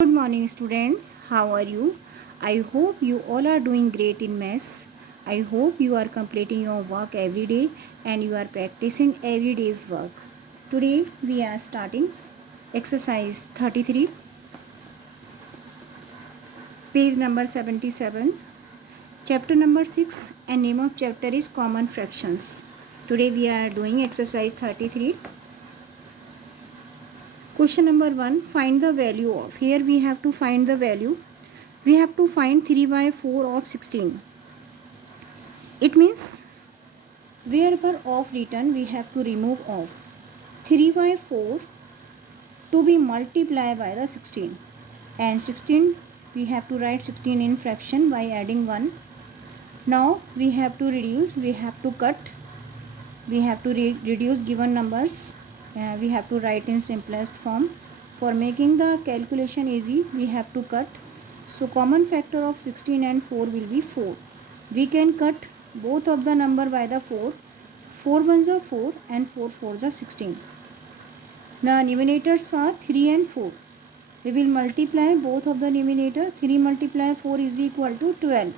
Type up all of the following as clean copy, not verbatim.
Good morning, students. How are you? I hope you all are doing great in maths. I hope you are completing your work every day and you are practicing every day's work. Today we are starting exercise 33, page number 77, chapter number 6, and name of chapter is common fractions. Today we are doing exercise 33. Question number 1, find the value of. Here we have to find the value. We have to find 3 by 4 of 16. It means wherever of written we have to remove of. 3 by 4 to be multiplied by the 16, and 16 we have to write 16 in fraction by adding 1. Now we have to reduce, we have to cut, we have to reduce given numbers. We have to write in simplest form. For making the calculation easy, we have to cut. So common factor of 16 and 4 will be 4. We can cut both of the number by the 4. So 4 ones are 4 and 4 fours are 16. Now numerators are 3 and 4. We will multiply both of the numerator. 3 multiply 4 is equal to 12.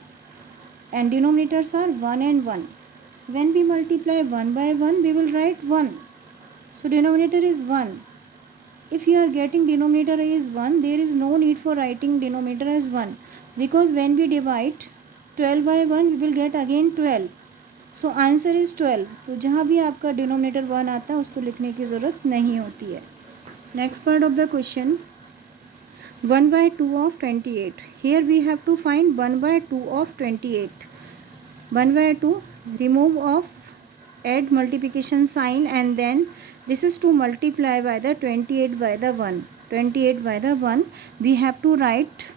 And denominators are 1 and 1. When we multiply 1 by 1, we will write 1. So denominator is 1. If you are getting denominator is 1, there is no need for writing denominator as 1. Because when we divide 12 by 1, we will get again 12. So answer is 12. तो जहाँ भी आपका denominator 1 आता है उसको लिखने की ज़रूरत नहीं होती है. Next part of the question, 1 by 2 of 28. Here we have to find 1 by 2 of 28. 1 by 2, remove of, add multiplication sign, and then this is to multiply by the 28 by the 1. 28 by the 1, we have to write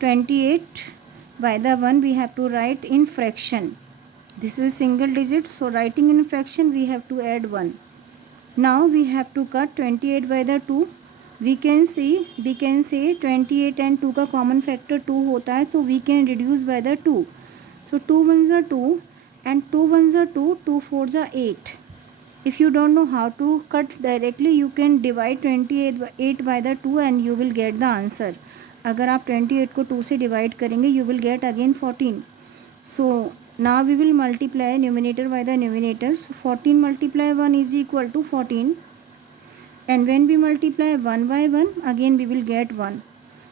28 by the 1, we have to write in fraction. This is single digit, so writing in fraction we have to add 1. Now we have to cut 28 by the 2. We can say 28 and 2 का common factor 2 होता है, so we can reduce by the 2. So 2 ones are 2 and 2 ones are 2, 2 fours are 8. If you don't know how to cut directly, you can divide 28 by the 2 and you will get the answer. अगर आप 28 को 2 से divide करेंगे, you will get again 14. So now we will multiply numerator by the numerator. So 14 multiply 1 is equal to 14. And when we multiply 1 by 1, again we will get 1.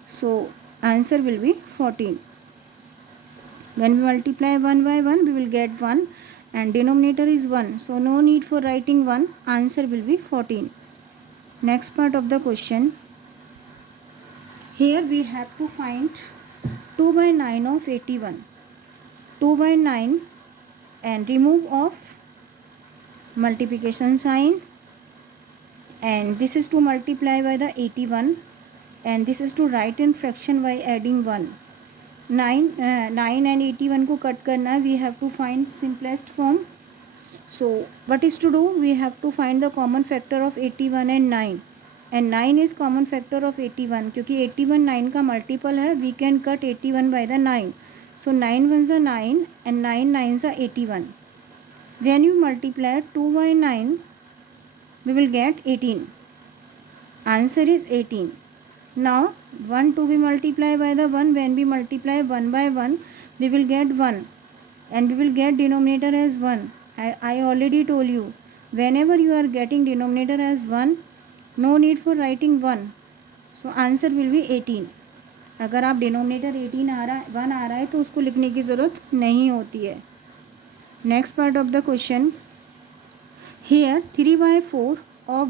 So answer will be 14. When we multiply 1 by 1, we will get 1 and denominator is 1. So no need for writing 1. Answer will be 14. Next part of the question. Here we have to find 2 by 9 of 81. 2 by 9 and remove of multiplication sign, and this is to multiply by the 81, and this is to write in fraction by adding 1. 9 and 81 को cut करना है. We have to find simplest form. So what is to do? We have to find the common factor of 81 and 9. And 9 is common factor of 81. क्योंकि 81 9 का multiple है, we can cut 81 by the 9. So 9 ones are 9 and 9 nines are 81. When you multiply 2 by 9, we will get 18. Answer is 18. Now 1 to be multiplied by the 1. When we multiply 1 by 1, we will get 1 and we will get denominator as 1. I already told you, whenever you are getting denominator as 1, no need for writing 1. So answer will be 18. अगर आप denominator 1 आ रहा है तो उसको लिखने की ज़रूरत नहीं होती है. Next part of the question. Here 3 by 4 of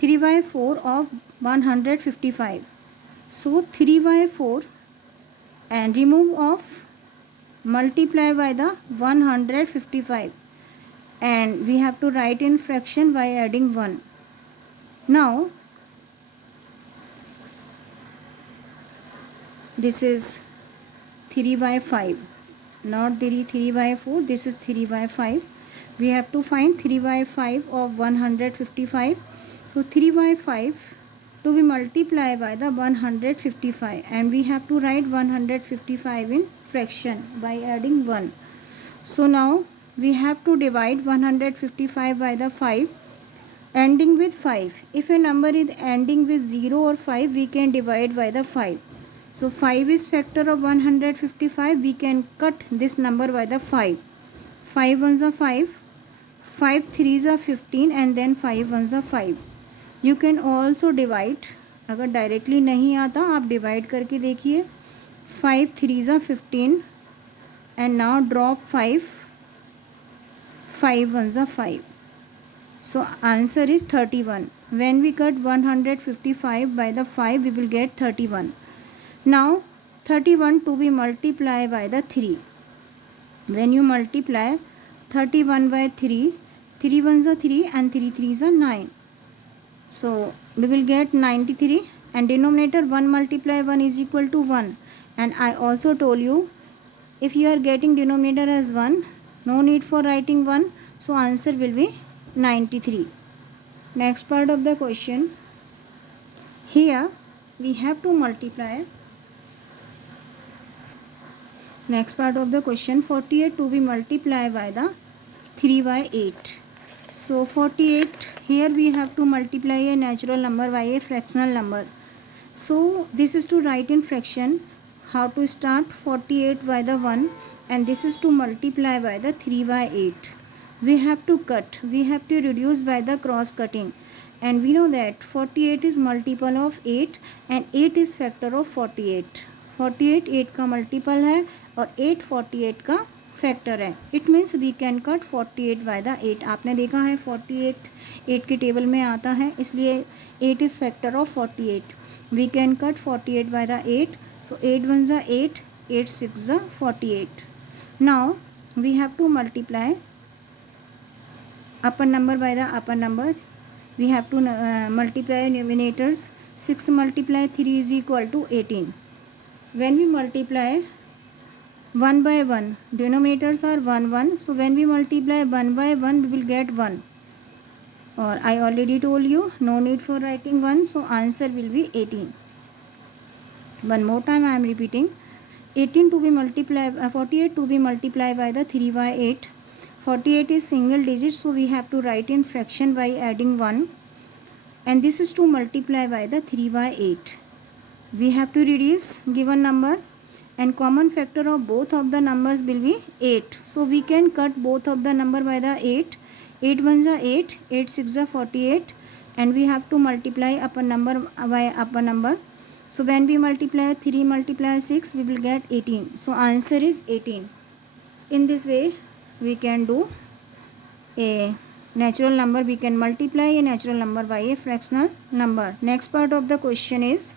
3 by 4 of 155. So 3 by 4 and remove of, multiply by the 155, and we have to write in fraction by adding 1. Now this is 3 by 5, not 3 by 4, this is 3 by 5. We have to find 3 by 5 of 155. So 3 by 5 to be multiplied by the 155, and we have to write 155 in fraction by adding 1. So now we have to divide 155 by the 5. ending with 5. If a number is ending with 0 or 5, we can divide by the 5. So 5 is factor of 155. We can cut this number by the 5. 5 ones are 5, 5 threes are 15, and then 5 ones are 5. You can also divide. अगर directly नहीं आता आप divide करके देखिए. 5 threes are 15, and now drop 5, 5 ones are 5. So answer is 31. When we cut 155 by the 5, we will get 31. Now 31 to be multiplied by the 3. When you multiply 31 by 3, 3 ones are 3 and 3 threes are 9. So we will get 93, and denominator 1 multiply 1 is equal to 1. And I also told you, if you are getting denominator as 1, no need for writing 1. So answer will be 93. Next part of the question. Here we have to multiply. Next part of the question, 48 to be multiplied by the 3 by 8. So 48, here we have to multiply a natural number by a fractional number. So this is to write in fraction. How to start? 48 by the 1, and this is to multiply by the 3 by 8. We have to cut, we have to reduce by the cross cutting, and we know that 48 is multiple of 8 and 8 is factor of 48. 48 8 का multiple है और 8 48 का factor है. It means we can cut 48 by the 8. आपने देखा है 48 8 के table में आता है, इसलिए 8 is factor of 48. We can cut 48 by the 8. So 8 1 ज़ा 8, 8 6 ज़ा 48. Now we have to multiply upper number by the upper number. We have to multiply numerators. 6 multiply 3 is equal to 18. When we multiply 1 by 1, denominators are 1 1. So when we multiply 1 by 1, we will get 1. Or I already told you, no need for writing 1. So answer will be 18. One more time I am repeating. 18 to be multiplied 48 to be multiplied by the 3 by 8. 48 is single digit, so we have to write in fraction by adding 1, and this is to multiply by the 3 by 8. We have to reduce given number, and common factor of both of the numbers will be 8. So we can cut both of the number by the 8. 8 1 are 8, 8 6 are 48, and we have to multiply upper number by upper number. So when we multiply 3 multiply 6, we will get 18. So answer is 18. In this way we can do a natural number. We can multiply a natural number by a fractional number. Next part of the question is